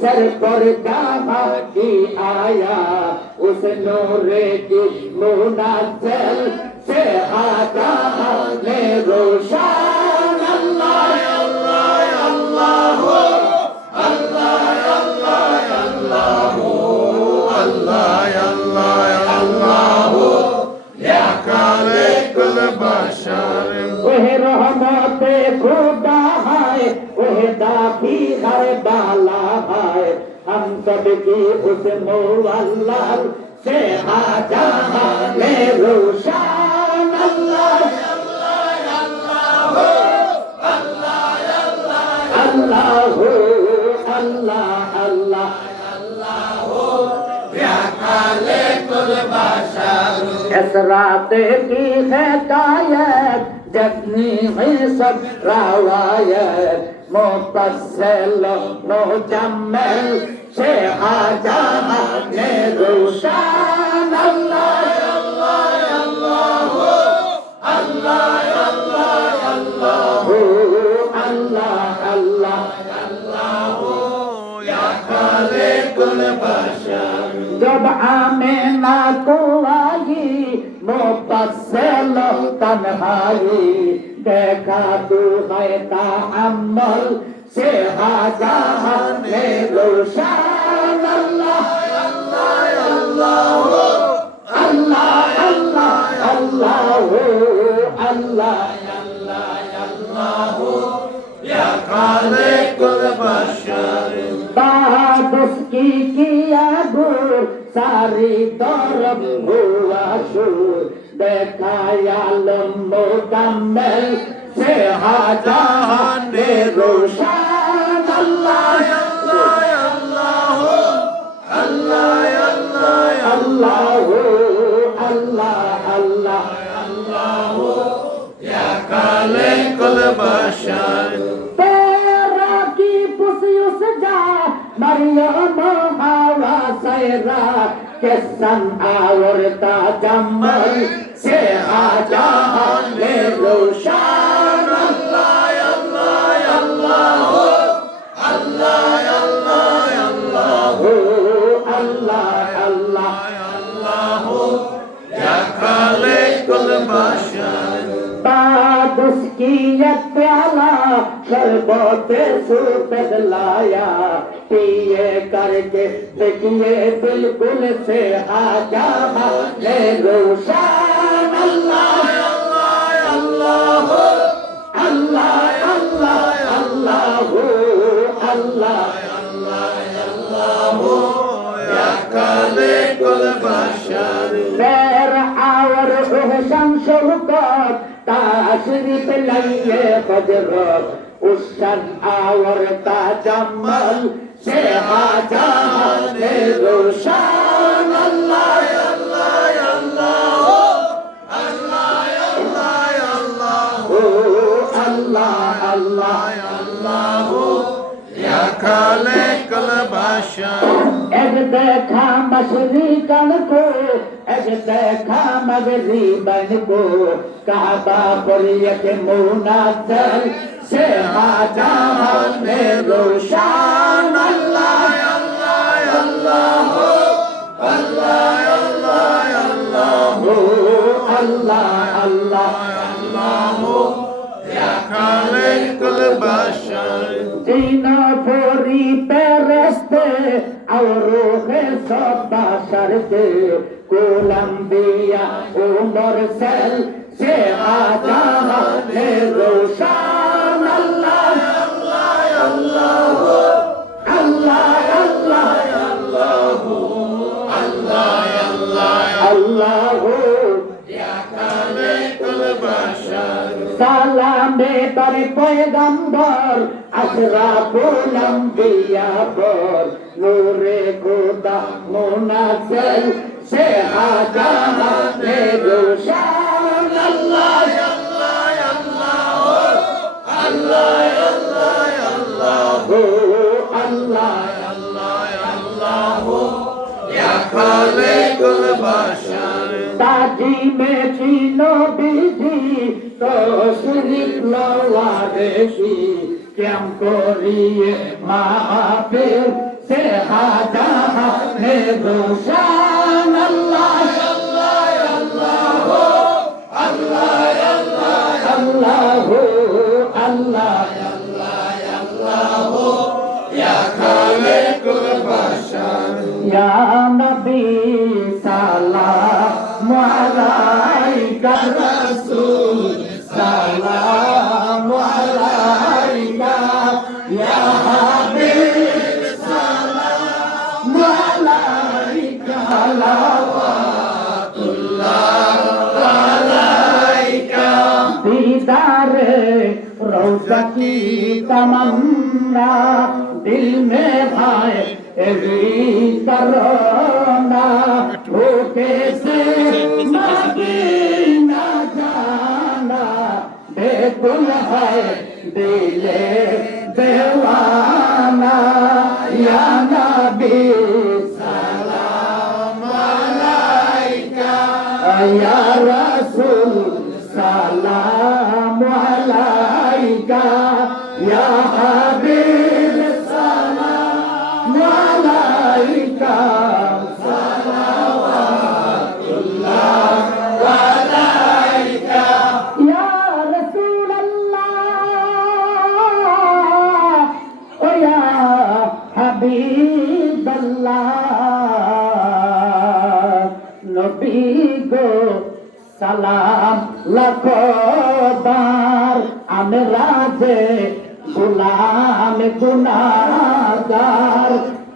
Sir पर जहाँ की आया उस नूरे की मुनाजल से खुदा है वह दाफी है बाला है हम सब की उस अल्लाह से आजा ने रोशन अल्लाह अल्लाह अल्लाह अल्लाह تبني حسب روايات متصل مجمل شيخ جهان روشان الله الله الله الله الله الله الله الله الله يا خالق البشر جب آمنا کو آئی متصل তনহারি, দেখা তু হয় তা আমল। সে হাজাহানে রোশান। আল্লাহ আল্লাহ আল্লাহ আল্লাহ আল্লাহ আল্লাহ বাহাদুস কি কিয়া গুর সারি দরব হুয়া সুর। দেখায় আলম মোকাম্মেল সে হাজাহানে রোশান আল্লাহ আল্লাহ আল্লাহ আল্লাহ আল্লাহ আল্লাহ আল্লাহ আল্লাহ আল্লাহ ইয়া কালে কল বাশার তেরা কি পুসিয়স যা? মারিয়াম হাওয়া সাইরা के संग आवरता जम्मल से आजा ले रोशन अल्लाह अल्लाह अल्लाह हो अल्लाह अल्लाह अल्लाह हो अल्लाह अल्लाह अल्लाह हो या काले कुल बाशान बाप उसकी एक प्याला शरबते सूरत लाया पिए करके देखिए बिल्कुल से आजा ले रोशन अल्लाह अल्लाह अल्लाह अल्लाह अल्लाह अल्लाह अल्लाह अल्लाह या काले गुल बशर المغرب لي قد غاب الشمع وارتجمل شيعة جمال روشان الله يا الله يا الله الله يا الله يا الله الله الله الله এক দেখা मछली कन को एक देखा मगरी बन को कहबा बोलिए के मोना दल से हाजा में रोशन अल्लाह अल्लाह अल्लाह हो अल्लाह अल्लाह अल्लाह हो अल्लाह अल्लाह अल्लाह हो يا خالق البشر جينا فوري برسته او روح পয়গম্বর আশরাফুল আম্বিয়া পর নূরে খোদা মুনাজ্জল সে আজা নে রোশন আল্লাহ আল্লাহ আল্লাহ আল্লাহ খালেকুল বাসার তাজিমে ছিল বিধি বেশি কেম করিয়ে মাহফিল সে হাজা হে की तमन्ना दिल में भाई एवी करोना भूखे से मदीना जाना बेकुल है दिले देवाना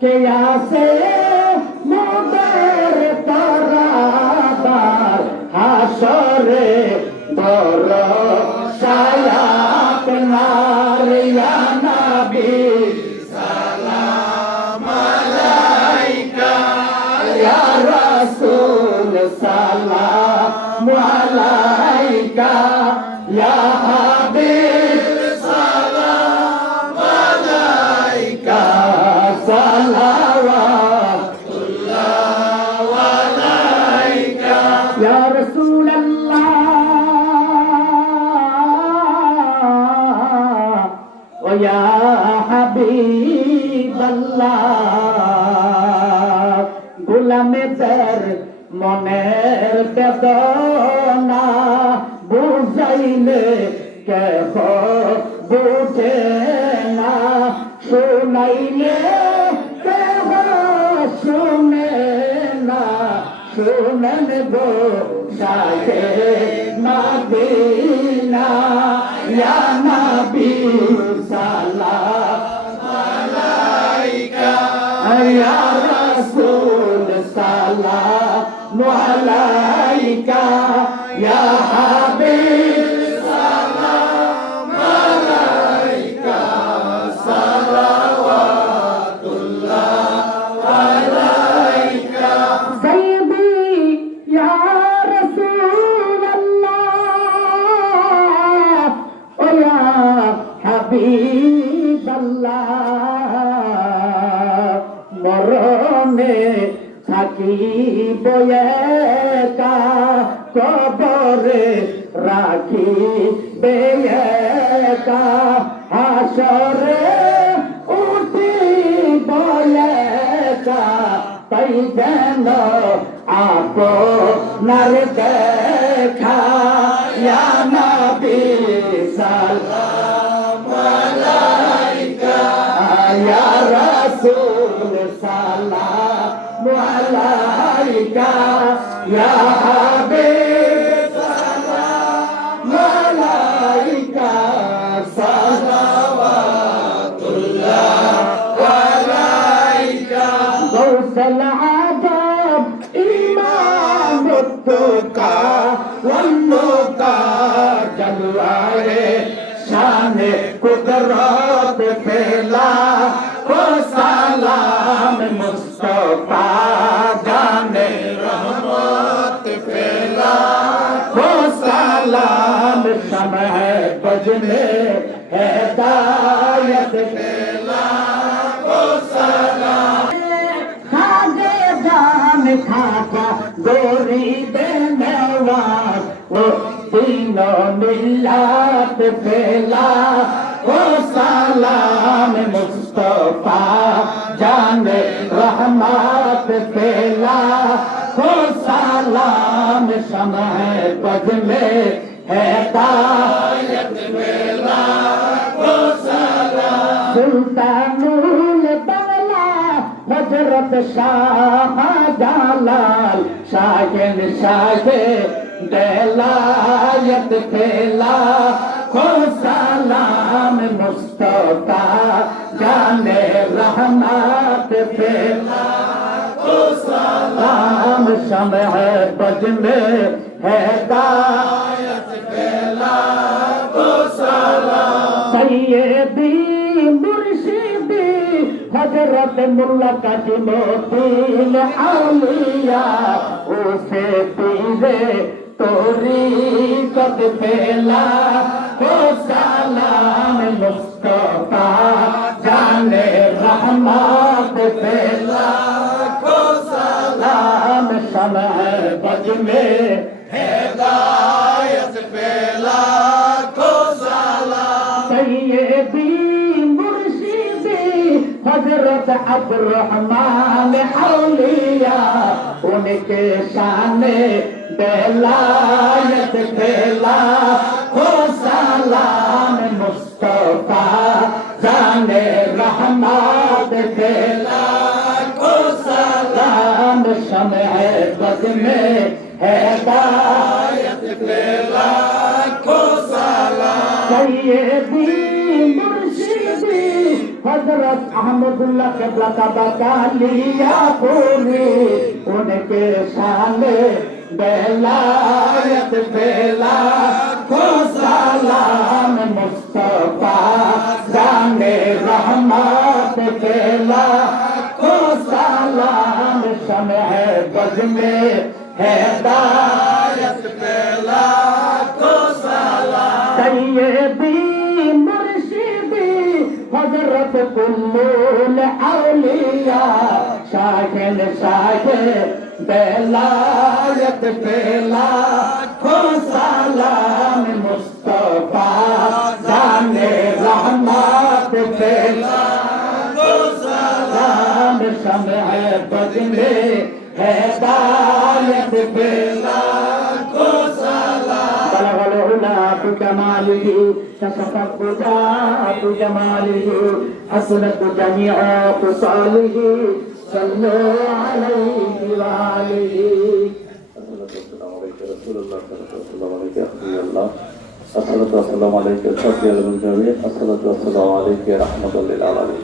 কে আসে মোদের তরাবার হাসরে বড় মনের বেদনা বুঝাইলে কেহ বুঝে না? শুনাইলে কেহ শুনে না? শুনেন গো সাথে না বিনা ইয়া না বি সালা মালাইকা ইয়া عليك يا حبيب سلام عليك صلوات الله عليك سيدي يا رسول থাকিব একা, কবরে রাখি বেকা হাসরে উঠি বলেকা তাই যেন আপনার দেখা। নবী সালাম আলাইকা جلوائے شان قدرت پھیلا उपज में है दायत मेला गोरी बेनवार तीनों मिलात फैला वो सलाम मुस्तफ़ा, जाने रहमत फैला वो सलाम समय पद में هداية بلا وسلام سلطان البغلا مجرد شاه جلال شاكر شاكر دلاية بلا وسلام مصطفى جان رحمت بلا وسلام شمع بجمه هداية सलाम सैयदी मुर्शिदी हजरत मुल्ला कजमोतीन आलिया उसे पीरे तोरी कद फैला हो सलाम मुस्तफा जाने रहमत फैला को सलाम समय बज में আবুর রহমান আউলিয়া। উনকে শানে বেলায়ত বেলা। হো সালাম মুস্তফা, জানে রহমাত বেলা। কো সালাম শমে বদ মে হেদায়ত বেলা। কো সালাম। محمد اللہ قبلہ کا بتا لیا پوری، ان کے سال بیلایت بیلا کو سلام مصطفیٰ، جان رحمت بیلا کو سلام سمع بز میں ہدایت بیلا کو سلام۔ سیدی مر হজরত কুল্লুল আউলিয়া, শাহেল শাহে বেলায়ত বেলা খো সালাম মুস্তফা, জানে রহমত বেলা খো সালাম সময় বদলে হেদায়ত বেলা العلا بكماله كشفت بجاء بجماله حسنت جميع خصاله صلوا عليه وآله السلام عليك رسول الله السلام عليك أخي الله الصلاة والسلام عليك شفيع المجرمين الصلاة والسلام عليك رحمة للعالمين